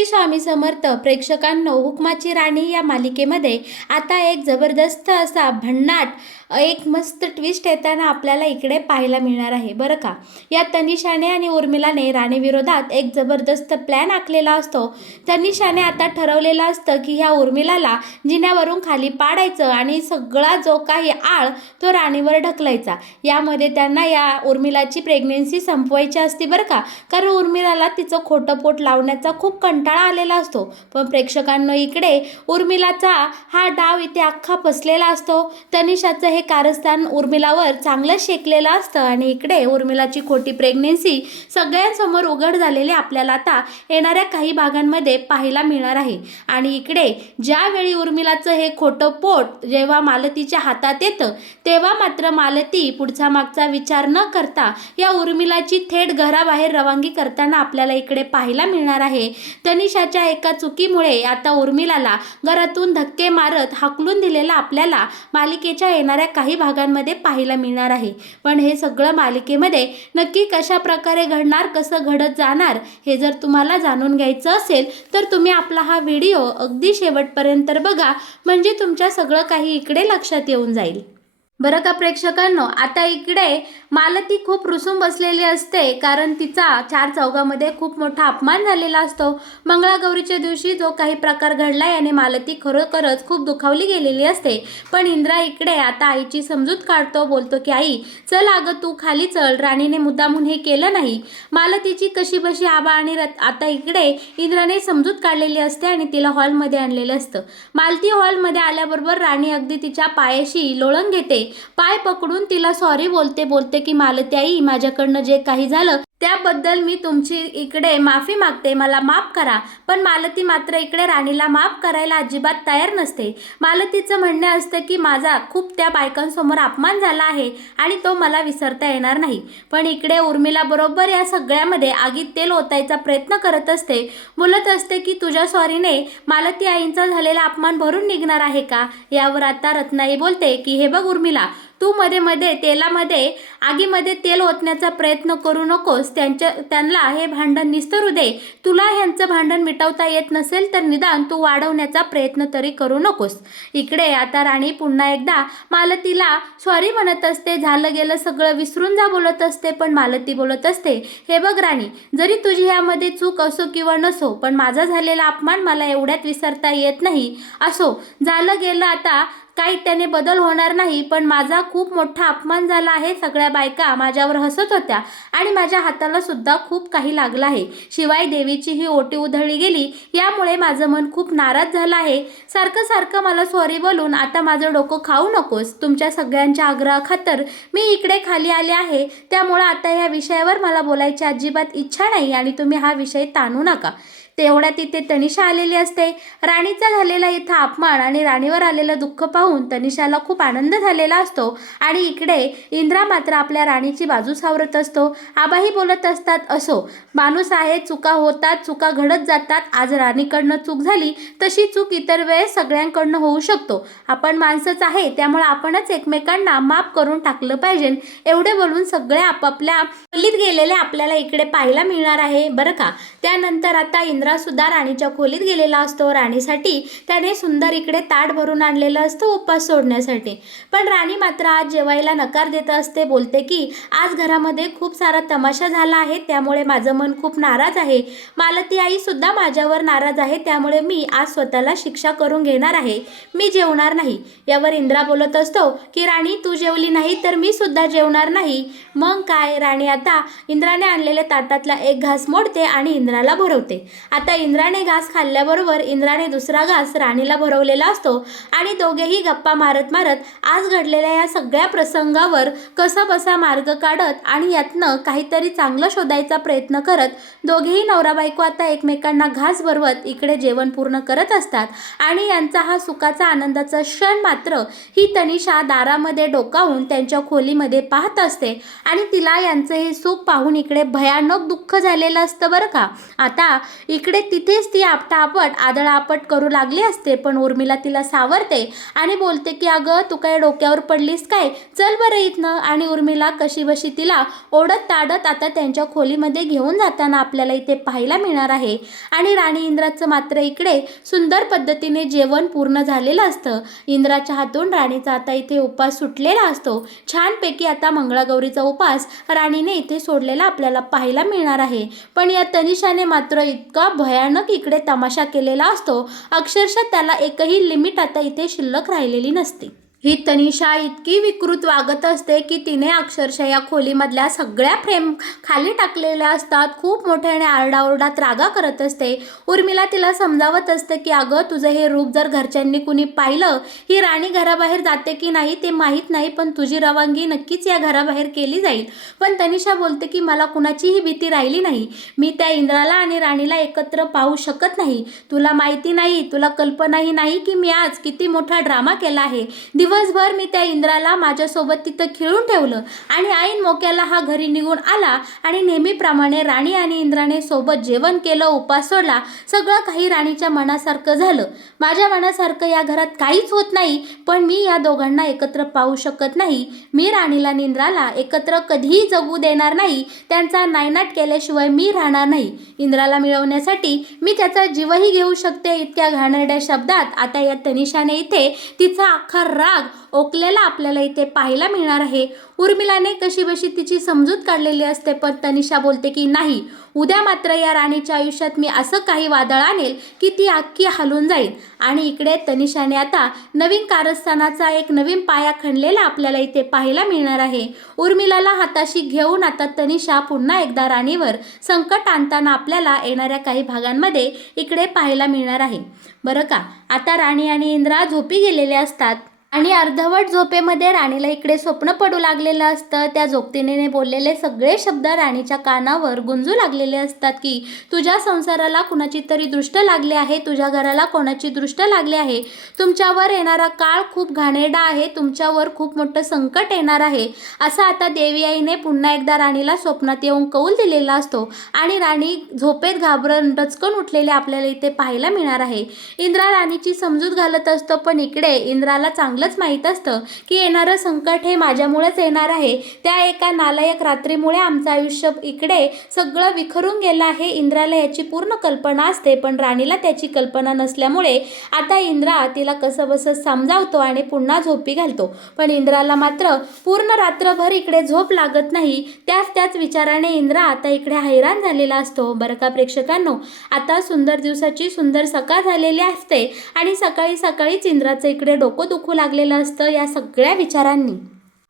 श्री स्वामी समर्थ. प्रेक्षकांनो, हुकमाची राणी या मालिकेमध्ये आता एक जबरदस्त असा भन्नाट एक मस्त ट्विस्ट येताना आपल्याला इकडे पाहायला मिळणार आहे बरं का. या तनिषाने आणि उर्मिलाने राणीविरोधात एक जबरदस्त प्लॅन आखलेला असतो. तनिषाने आता ठरवलेलं असतं की ह्या उर्मिलाला जिन्यावरून खाली पाडायचं आणि सगळा जो काही आळ तो राणीवर ढकलायचा. यामध्ये त्यांना या उर्मिलाची प्रेग्नेन्सी संपवायची असते बरं का. कारण उर्मिलाला तिचं खोटं पोट लावण्याचा खूप कंटाळा आलेला असतो. पण प्रेक्षकांनो, इकडे उर्मिलाचा हा डाव इथे अख्खा फसलेला असतो. तनिषाचं हे कारस्थान उर्मिलावर चांगलं शेकलेलं असतं आणि इकडे उर्मिलाची खोटी प्रेग्नेन्सी सगळ्यांसमोर उघड झालेली आपल्याला आता येणाऱ्या काही भागांमध्ये पाहायला मिळणार आहे. आणि इकडे ज्यावेळी उर्मिलाचं हे खोटं पोट जेव्हा मालतीच्या हातात येतं तेव्हा मात्र मालती पुढचा मागचा विचार न करता या उर्मिलाची थेट घराबाहेर रवानगी करताना आपल्याला इकडे पाहायला मिळणार आहे. तनिषाच्या एका चुकीमुळे आता उर्मिलाला घरातून धक्के मारत हाकलून दिलेला आपल्याला मालिकेच्या येणाऱ्या काही भागांमध्ये पाहायला मिळणार आहे. पण हे सगळं मालिकेमध्ये नक्की कशा प्रकारे घडणार, कसं घडत जाणार हे जर तुम्हाला जाणून घ्यायचं असेल तर तुम्ही आपला हा व्हिडिओ अगदी शेवटपर्यंत बघा, म्हणजे तुमच्या सगळं काही इकडे लक्षात येऊन जाईल बरं का. प्रेक्षकांनो, आता इकडे मालती खूप रुसून बसलेली असते कारण तिचा चार चौघामध्ये खूप मोठा अपमान झालेला असतो. मंगळागौरीच्या दिवशी जो काही प्रकार घडला याने मालती खरोखरच खूप दुखावली गेलेली असते. पण इंद्रा इकडे आता आईची समजूत काढतो, बोलतो की आई चल अगं तू खाली चल, राणीने मुद्दामून हे केलं नाही. मालतीची कशी बशी आबा आणि आता इकडे इंद्राने समजूत काढलेली असते आणि तिला हॉलमध्ये आणलेलं असतं. मालती हॉलमध्ये आल्याबरोबर राणी अगदी तिच्या पायाशी लोळण घेते, पाय पकडून तिला सॉरी बोलते की मालती आई, माझ्याकडनं जे काही झालं त्याबद्दल मी तुमची इकडे माफी मागते, मला माफ करा. पण मालती मात्र इकडे राणीला माफ करायला अजिबात तयार नसते. मालतीचं म्हणणं असतं की माझा खूप त्या बायकांसमोर अपमान झाला आहे आणि तो मला विसरता येणार नाही. पण इकडे उर्मिला बरोबर या सगळ्यामध्ये आगीत तेल ओतायचा प्रयत्न करत असते, बोलत असते की तुझ्या सॉरीने मालती आईंचा झालेला अपमान भरून निघणार आहे का. यावर आता रत्नाई बोलते की हे बघ उर्मिला, तू मध्ये मध्ये तेलामध्ये आगीमध्ये तेल ओतण्याचा प्रयत्न करू नकोस. त्यांना हे भांडण निस्तरू दे. तुला ह्यांचं भांडण मिटवता येत नसेल तर निदान तू वाढवण्याचा प्रयत्न तरी करू नकोस. इकडे आता राणी पुन्हा एकदा मालतीला सॉरी म्हणत असते, झालं गेलं सगळं विसरून जा बोलत असते. पण मालती बोलत असते, हे बघ राणी, जरी तुझी ह्यामध्ये चूक असो किंवा नसो, पण माझा झालेला अपमान मला एवढ्यात विसरता येत नाही. असो, झालं गेलं, आता काही त्याने बदल होणार नाही. पण माझा खूप मोठा अपमान झाला आहे. सगळ्या बायका माझ्यावर हसत होत्या आणि माझ्या हाताला सुद्धा खूप काही लागलं आहे. शिवाय देवीची ही ओटी उधळली गेली, यामुळे माझं मन खूप नाराज झालं आहे. सारखं सारखं मला सॉरी बोलून आता माझं डोकं खाऊ नकोस. तुमच्या सगळ्यांच्या आग्रहाखातर मी इकडे खाली आले आहे. त्यामुळं आता या विषयावर मला बोलायची अजिबात इच्छा नाही आणि तुम्ही हा विषय ताणू नका. तेवढ्यात तिथे तनिषा आलेली असते. राणीचा झालेला इथं अपमान आणि राणीवर आलेलं दुःख पाहून तनिषाला खूप आनंद झालेला असतो. आणि इकडे इंद्रा मात्र आपल्या राणीची बाजू सावरत असतो. आबाही बोलत असतात, असो, माणूस आहे, चुका होतात, चुका घडत जातात. आज राणीकडनं चूक झाली, तशी चूक इतर वेळेस सगळ्यांकडनं होऊ शकतो. आपण माणसंच आहे, त्यामुळे आपणच एकमेकांना माफ करून टाकलं पाहिजे. एवढे बोलून सगळे आपापल्या खोलीत गेलेले आपल्याला इकडे पाहायला मिळणार आहे बरं का. त्यानंतर आता इंद्रा सुद्धा राणीच्या खोलीत गेलेला असतो. राणीसाठी त्याने सुंदर इकडे ताट भरून आणलेलं असतं उपवास सोडण्यासाठी. पण राणी मात्र आज जेवायला नकार देत असते, बोलते की आज घरामध्ये खूप सारा तमाशा झाला आहे, त्यामुळे माझं मन खूप नाराज आहे. मालती आई सुद्धा माझ्यावर नाराज आहे, त्यामुळे मी आज स्वतःला शिक्षा करून घेणार आहे, मी जेवणार नाही. यावर इंद्रा बोलत असतो की राणी, तू जेवली नाही तर मी सुद्धा जेवणार नाही. मग काय, राणी आता इंद्राने आणलेल्या ताटातला एक घास मोडते आणि इंद्राला भरवते. आता इंद्राने घास खाल्ल्याबरोबर इंद्राने दुसरा घास राणीला भरवलेला असतो आणि दोघेही गप्पा मारत मारत आज घडलेल्या या सगळ्या प्रसंगावर कसा बसा मार्ग काढत आणि यातनं काहीतरी चांगलं शोधायचा प्रयत्न करत दोघेही नवरा बायको आता एकमेकांना घास भरवत इकडे जेवण पूर्ण करत असतात. आणि यांचा हा सुखाचा आनंदाचा क्षण मात्र ही तनिषा दारामध्ये डोकावून त्यांच्या खोलीमध्ये पाहत असते आणि तिला यांचं हे सुख पाहून इकडे भयानक दुःख झालेलं असतं बरं का. आता इकडे तिथेच ती आपटापट आदळापट करू लागली असते, पण उर्मिला तिला सावरते आणि बोलते की अगं तू काय डोक्यावर पडलीस काय, चल बरं इथनं. आणि उर्मिला कशीबशी तिला ओढत ताडत आता त्यांच्या खोलीमध्ये घेऊन जाताना आपल्याला इथे पाहायला मिळणार आहे. आणि राणी इंद्राचं मात्र इकडे सुंदर पद्धतीने जेवण पूर्ण झालेलं असतं. इंद्राच्या हातून राणीचा आता इथे उपास सुटलेला असतो. छानपैकी आता मंगळागौरीचा उपास राणीने इथे सोडलेला आपल्याला पाहायला मिळणार आहे. पण या तनिषाने मात्र इतका भयानक इकडे तमाशा केलेला असतो, अक्षरशः त्याला एकही लिमिट आता इथे शिल्लक राहिलेली नसते. ही तनिषा इतकी विकृत वागत असते की तिने अक्षरशः या खोलीमधल्या सगळ्या फ्रेम खाली टाकलेल्या असतात. खूप मोठ्याने आरडाओरडात रागा करत असते. उर्मिला तिला समजावत असते की अगं तुझं हे रूप जर घरच्यांनी कुणी पाहिलं, ही राणी घराबाहेर जाते की नाही ते माहीत नाही, पण तुझी रवानगी नक्कीच या घराबाहेर केली जाईल. पण तनिषा बोलते की मला कुणाचीही भीती राहिली नाही. मी त्या इंद्राला आणि राणीला एकत्र पाहू शकत नाही. तुला माहिती नाही, तुला कल्पनाही नाही की मी आज किती मोठा ड्रामा केला आहे. दिवसभर मी त्या इंद्राला माझ्यासोबत तिथं खिळून ठेवलं आणि ऐन मोक्याला हा घरी निघून आला आणि नेहमीप्रमाणे राणी आणि इंद्राने सोबत जेवण केलं, उपास सोडला. सगळं काही राणीच्या मनासारखं झालं. माझ्या मनासारखं या घरात काहीच होत नाही, पण मी या दोघांना एकत्र पाहू शकत नाही. मी राणीला आणि इंद्राला एकत्र कधीही जगू देणार नाही. त्यांचा नायनाट केल्याशिवाय मी राहणार नाही. इंद्राला मिळवण्यासाठी मी त्याचा जीवही घेऊ शकते. इतक्या घाणेरड्या शब्दात आता या तनिषाने इथे तिचा अख्खा राग ओकलेला आपल्याला इथे पाहायला मिळणार आहे. उर्मिलाने कशीबशी तिची समजूत काढलेली असते, पण तनिषा बोलते की नाही, उद्या मात्र या राणीच्या आयुष्यात मी असं काही वादळ आणेल की ती अख्खी हलून जाईल. आणि इकडे तनिषाने आता नवीन कारस्थानाचा एक नवीन पाया खणलेला आपल्याला इथे पाहायला मिळणार आहे. उर्मिलाला हाताशी घेऊन आता तनिषा पुन्हा एकदा राणीवर संकट आणताना आपल्याला येणाऱ्या काही भागांमध्ये इकडे पाहायला मिळणार आहे. बरं का, आता राणी आणि इंद्रा झोपी गेलेले असतात आणि अर्धवट झोपेमध्ये राणीला इकडे स्वप्न पडू लागलेलं असतं. त्या जोगतिनीने बोललेले सगळे शब्द राणीच्या कानावर गुंजू लागलेले असतात की तुझ्या संसाराला कुणाची तरी दृष्ट लागली आहे, तुझ्या घराला कोणाची दृष्ट लागली आहे, तुमच्यावर येणारा काळ खूप घाणेरडा आहे, तुमच्यावर खूप मोठं संकट येणार आहे, असं आता देवी आईने पुन्हा एकदा राणीला स्वप्नात येऊन कौल दिलेला असतो. आणि राणी झोपेत घाबरून डचकन उठलेले आपल्याला इथे पाहायला मिळणार आहे. इंद्रा राणीची समजूत घालत असतो, पण इकडे इंद्राला चांगलंच माहीत असतं की येणारं संकट हे माझ्यामुळेच येणार आहे. त्या एका नालायक रात्रीमुळे आमचं आयुष्य इकडे सगळं विखरून गेलं आहे. इंद्राला याची पूर्ण कल्पना असते, पण राणीला त्याची कल्पना नसल्यामुळे आता इंद्रा तिला कसं बसं समजावतो आणि पुन्हा झोपी घालतो. पण इंद्राला मात्र पूर्ण रात्रभर इकडे झोप लागत नाही. त्याच विचाराने इंद्रा आता इकडे हैराण झालेला असतो. बरं का प्रेक्षकांनो, आता सुंदर दिवसाची सुंदर सकाळ झालेली असते आणि सकाळी सकाळीच इंद्राचं इकडे डोकं दुखू लागलेलं असतं या सगळ्या विचारांनी.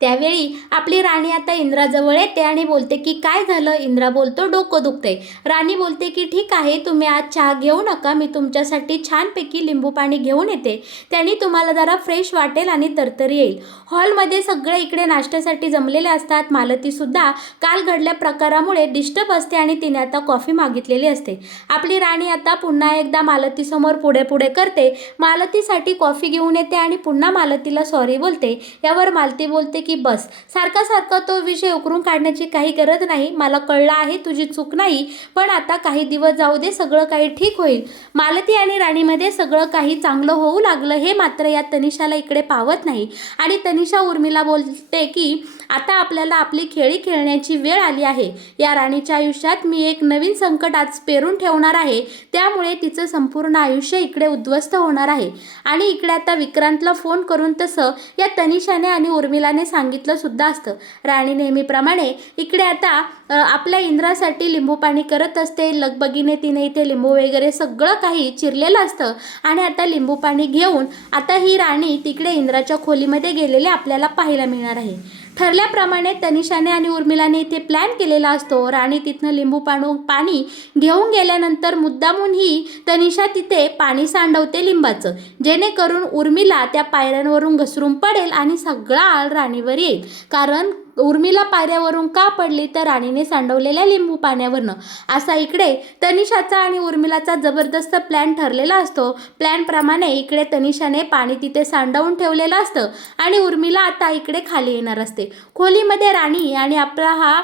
त्यावेळी आपली राणी आता इंद्राजवळ येते आणि बोलते की काय झालं. इंद्रा बोलतो डोकं दुखते. राणी बोलते की ठीक आहे, तुम्ही आज चहा घेऊ नका, मी तुमच्यासाठी छानपैकी लिंबू पाणी घेऊन येते, त्यांनी तुम्हाला जरा फ्रेश वाटेल आणि तरतरी येईल. हॉलमध्ये सगळे इकडे नाश्त्यासाठी जमलेले असतात. मालतीसुद्धा काल घडल्या प्रकारामुळे डिस्टर्ब असते आणि तिने आता कॉफी मागितलेली असते. आपली राणी आता पुन्हा एकदा मालतीसमोर पुढे पुढे करते, मालतीसाठी कॉफी घेऊन येते आणि पुन्हा मालतीला सॉरी बोलते. यावर मालती बोलते की बस, सारखा तो विषय उकरून काढण्याची काही गरज नाही, मला कळलं आहे तुझी चूक नाही, पण आता काही दिवस जाऊ दे, सगळं काही ठीक होईल. मालती आणि राणीमध्ये सगळं काही चांगलं होऊ लागलं हे मात्र या तनिषाला इकडे पावत नाही. आणि तनिषा उर्मिला बोलते की आता आपल्याला आपली खेळी खेळण्याची वेळ आली आहे. या राणीच्या आयुष्यात मी एक नवीन संकट आज पेरून ठेवणार आहे, त्यामुळे तिचं संपूर्ण आयुष्य इकडे उद्ध्वस्त होणार आहे. आणि इकडे आता विक्रांतला फोन करून तसं या तनिषाने आणि उर्मिलाने सांगितलं सुद्धा असतं. राणी नेहमीप्रमाणे इकडे आता आपल्या इंद्रासाठी लिंबू पाणी करत असते. लगबगीने तिने इथे लिंबू वगैरे सगळं काही चिरलेलं असतं आणि आता लिंबू पाणी घेऊन आता ही राणी तिकडे इंद्राच्या खोलीमध्ये गेलेले आपल्याला पाहायला मिळणार आहे. ठरल्याप्रमाणे तनिषाने आणि उर्मिलाने इथे प्लॅन केलेला असतो. राणी तिथनं लिंबू पाणी घेऊन गेल्यानंतर मुद्दामून ही तनिषा तिथे पाणी सांडवते लिंबाचं, जेणेकरून उर्मिला त्या पायऱ्यांवरून घसरून पडेल आणि सगळा आळ राणीवर येईल. कारण उर्मिला पायऱ्यावरून का पडली तर राणीने सांडवलेल्या लिंबू पाण्यावरनं. असा इकडे तनिषाचा आणि उर्मिलाचा जबरदस्त प्लॅन ठरलेला असतो. प्लॅनप्रमाणे इकडे तनिषाने पाणी तिथे सांडवून ठेवलेलं असतं आणि उर्मिला आता इकडे खाली येणार असते. खोलीमध्ये राणी आणि आपला हा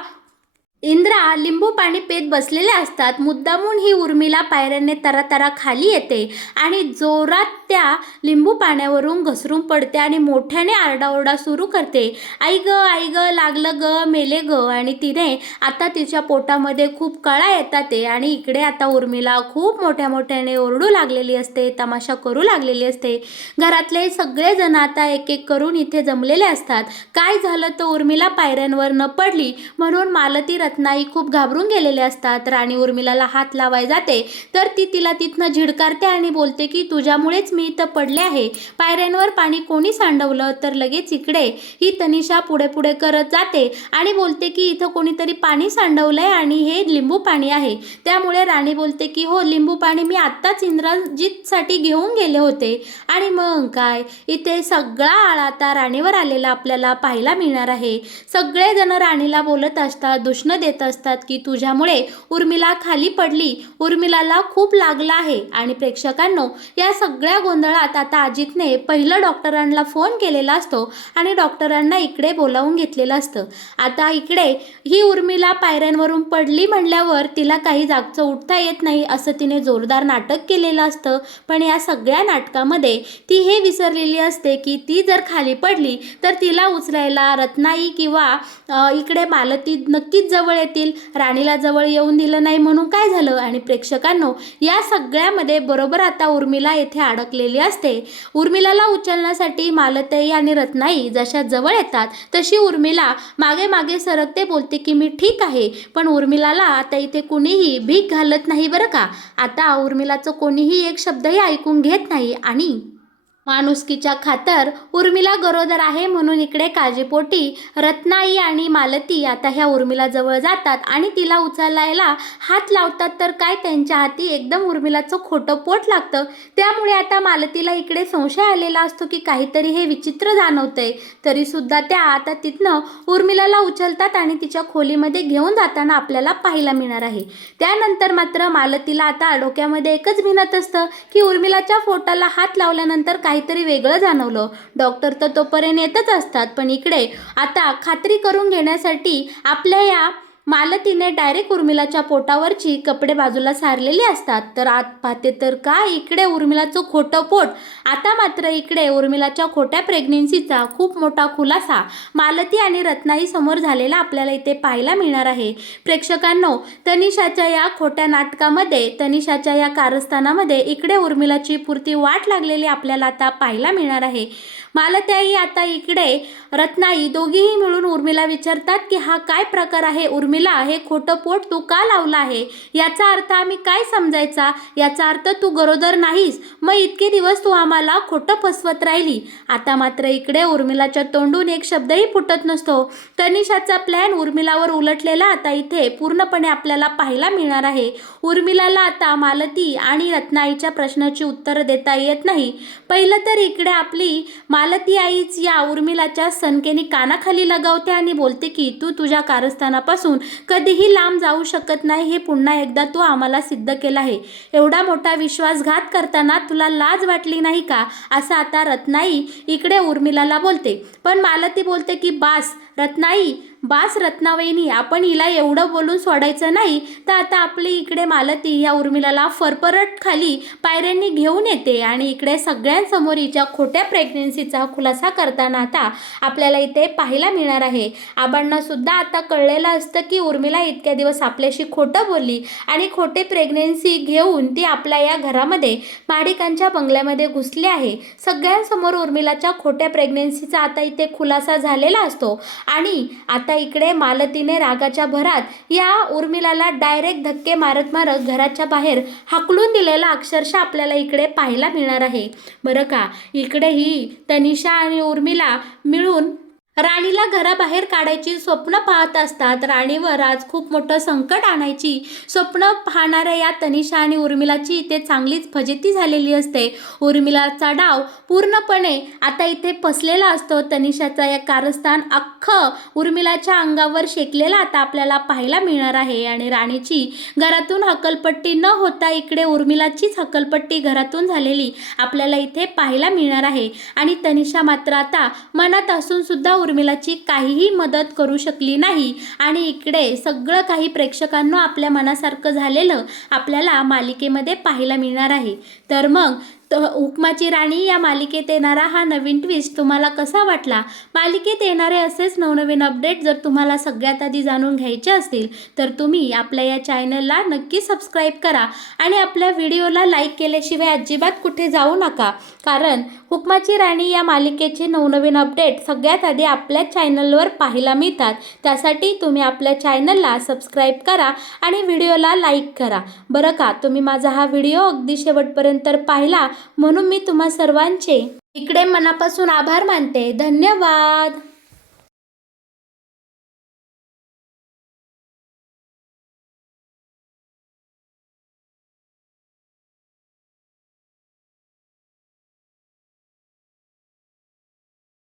इंद्रा लिंबू पाणी पेत बसलेले असतात. मुद्दामून ही उर्मिला पायऱ्यांनी तरातरा खाली येते आणि जोरात त्या लिंबू पाण्यावरून घसरून पडते आणि मोठ्याने आरडाओरडा सुरू करते. आई ग लागलं ग, मेले ग. आणि तिने आता तिच्या पोटामध्ये खूप कळा येतात आणि इकडे आता उर्मिला खूप मोठ्याने ओरडू लागलेली असते, तमाशा करू लागलेली असते. घरातले सगळेजण आता एक एक करून इथे जमलेले असतात. काय झालं तर उर्मिला पायऱ्यांवर न पडली म्हणून मालती रत्नाई खूप घाबरून गेलेले असतात. राणी उर्मिलाला हात लावाय जाते तर ती तिला तिथनं झिडकारते आणि बोलते की तुझ्यामुळेच मी इथं पडले आहे. पायऱ्यांवर पाणी कोणी सांडवलं? तर लगेच इकडे ही तनिषा पुढे करत जाते आणि बोलते की इथं कोणीतरी पाणी सांडवलंय आणि हे लिंबू पाणी आहे. त्यामुळे राणी बोलते की हो, लिंबू पाणी मी आत्ताच इंद्रजितसाठी घेऊन गेले होते. आणि मग काय, इथे सगळा आळा आता राणीवर आलेला आपल्याला पाहायला मिळणार आहे. सगळेजण राणीला बोलत असतात, दूषणं देत असतात की तुझ्यामुळे उर्मिला खाली पडली, उर्मिलाला खूप लागलं आहे. आणि प्रेक्षकांनो, या सगळ्या गोंधळात आता अजितने पहिलं डॉक्टरांना फोन केलेला असतो आणि डॉक्टरांना इकडे बोलावून घेतलेलं असतं. आता इकडे ही उर्मिला पायऱ्यांवरून पडली म्हणल्यावर तिला काही जागचं उठता येत नाही असं तिने जोरदार नाटक केलेलं असतं. पण या सगळ्या नाटकामध्ये ती हे विसरलेली असते की ती जर खाली पडली तर तिला उचलायला रत्नाई किंवा इकडे मालती नक्कीच जवळ येतील. राणीला जवळ येऊन दिलं नाही म्हणून काय झालं? आणि प्रेक्षकांनो, या सगळ्यामध्ये बरोबर आता उर्मिला येथे अडकलेली असते. उर्मिलाला उचलण्यासाठी मालती आणि रत्नाई जशा जवळ येतात तशी उर्मिला मागे सरकते, बोलते की मी ठीक आहे. पण उर्मिलाला आता इथे कुणीही भीक घालत नाही बरं का. आता उर्मिलाचं कोणीही एक शब्दही ऐकून घेत नाही आणि माणुसकीच्या खातर उर्मिला गरोदर आहे म्हणून इकडे काळजीपोटी रत्नाई आणि मालती आता ह्या उर्मिला जवळ जातात आणि तिला उचलायला हात लावतात. तर काय, त्यांच्या हाती एकदम उर्मिलाचं खोटं पोट लागतं. त्यामुळे आता मालतीला इकडे संशय आलेला असतो की काहीतरी हे विचित्र जाणवतंय. तरीसुद्धा त्या आता तिथनं उर्मिलाला उचलतात आणि तिच्या खोलीमध्ये घेऊन जाताना आपल्याला पाहायला मिळणार आहे. त्यानंतर मात्र मालतीला आता डोक्यामध्ये एकच भिनत असतं की उर्मिलाच्या पोटाला हात लावल्यानंतर काहीतरी वेगळं जाणवलं. डॉक्टर तर तोपर्यंत येतच असतात, पण इकडे आता खात्री करून घेण्यासाठी आपल्या या मालतीने डायरेक्ट उर्मिलाच्या पोटावरची कपडे बाजूला सारलेली असतात. तर आत पाहते तर काय, इकडे उर्मिलाचं खोटं पोट. आता मात्र इकडे उर्मिलाच्या खोट्या प्रेग्नेन्सीचा खूप मोठा खुलासा मालती आणि रत्नाई समोर झालेला आपल्याला इथे पाहायला मिळणार आहे. प्रेक्षकांनो, तनिषाच्या या खोट्या नाटकामध्ये, तनिषाच्या या कारस्थानामध्ये इकडे उर्मिलाची पुरती वाट लागलेली आपल्याला आता पाहायला मिळणार आहे. मालती आता इकडे रत्नाई दोघीही मिळून उर्मिला विचारतात की हा काय प्रकार आहे उर्मिला, हे खोटं पोट तू का लावलं आहे? याचा अर्थ आम्ही काय समजायचा? याचा अर्थ तू गरोदर नाहीस, मग इतके दिवस तू आम्हाला खोटं फसवत राहिली. आता मात्र इकडे उर्मिलाच्या तोंडून एक शब्दही फुटत नसतो. तनिषाचा प्लॅन उर्मिलावर उलटलेला आता इथे पूर्णपणे आपल्याला पाहायला मिळणार आहे. उर्मिलाला आता मालती आणि रत्नाईच्या प्रश्नाची उत्तर देता येत नाही. पहिलं तर इकडे आपली मालती आईच या उर्मिलाच्या सनकेनी कानाखाली लगावते आणि बोलते की तू तुझ्या कारस्थानापासून कधीही लांब जाऊ शकत नाही, हे पुन्हा एकदा तू आम्हाला सिद्ध केलं आहे. एवढा मोठा विश्वासघात करताना तुला लाज वाटली नाही का? असं आता रत्नाई इकडे उर्मिलाला बोलते. पण मालती बोलते की बास रत्नाई, बास रत्नावहिनी, आपण हिला एवढं बोलून सोडायचं नाही. तर आता आपली इकडे मालती या उर्मिलाला फरफरट खाली पायऱ्यांनी घेऊन येते आणि इकडे सगळ्यांसमोर हिच्या खोट्या प्रेग्नेन्सीचा खुलासा करताना आता आपल्याला इथे पाहायला मिळणार आहे. आबांना सुद्धा आता कळलेलं असतं की उर्मिला इतक्या दिवस आपल्याशी खोटं बोलली आणि खोटे प्रेग्नेन्सी घेऊन ती आपल्या या घरामध्ये माडिकांच्या बंगल्यामध्ये घुसली आहे. सगळ्यांसमोर उर्मिलाच्या खोट्या प्रेग्नेन्सीचा आता इथे खुलासा झालेला असतो आणि आता इकडे मालतीने रागाच्या भरात या उर्मिलाला डायरेक्ट धक्के मारत घराच्या बाहेर हाकलून दिलेला अक्षरशः आपल्याला इकडे पाहायला मिळणार आहे बरं का. इकडे ही तनिषा आणि उर्मिला मिळून राणीला घराबाहेर काढायची स्वप्न पाहत असतात. राणीवर आज खूप मोठं संकट आणायची स्वप्न पाहणाऱ्या या तनिषा आणि उर्मिलाची इथे चांगलीच फजिती झालेली असते. उर्मिलाचा डाव पूर्णपणे आता इथे फसलेला असतो. तनिषाचा या कारस्थान अख्खं उर्मिलाच्या अंगावर शेकलेला आता आपल्याला पाहायला मिळणार आहे आणि राणीची घरातून हकलपट्टी न होता इकडे उर्मिलाचीच हकलपट्टी घरातून झालेली आपल्याला इथे पाहायला मिळणार आहे. आणि तनिषा मात्र आता मनात असून सुद्धा उर्मिलाची काहीही मदत करू शकली नाही आणि इकडे सगळं काही प्रेक्षकांना आपल्या मनासारखं झालेलं आपल्याला मालिकेमध्ये पाहायला मिळणार आहे. तर मग हुकमाची राणी या मालिकेत येणारा हा नवीन ट्विस्ट तुम्हाला कसा वाटला? मालिकेत येणारे असेच नवनवीन अपडेट जर तुम्हाला सगळ्यात आधी जाणून घ्यायचे असतील तर तुम्ही आपल्या या चॅनलला नक्की सबस्क्राईब करा आणि आपल्या व्हिडिओला लाईक केल्याशिवाय अजिबात कुठे जाऊ नका, कारण हुकमाची राणी या मालिकेचे नवनवीन अपडेट सगळ्यात आधी आपल्या चॅनलवर पाहायला मिळतात. त्यासाठी तुम्ही आपल्या चॅनलला सबस्क्राईब करा आणि व्हिडिओला लाईक करा. बरं का, तुम्ही माझा हा व्हिडिओ अगदी शेवटपर्यंत पाहिला म्हणून मी तुम्हा सर्वांचे इकडे मनापासून आभार मानते. धन्यवाद.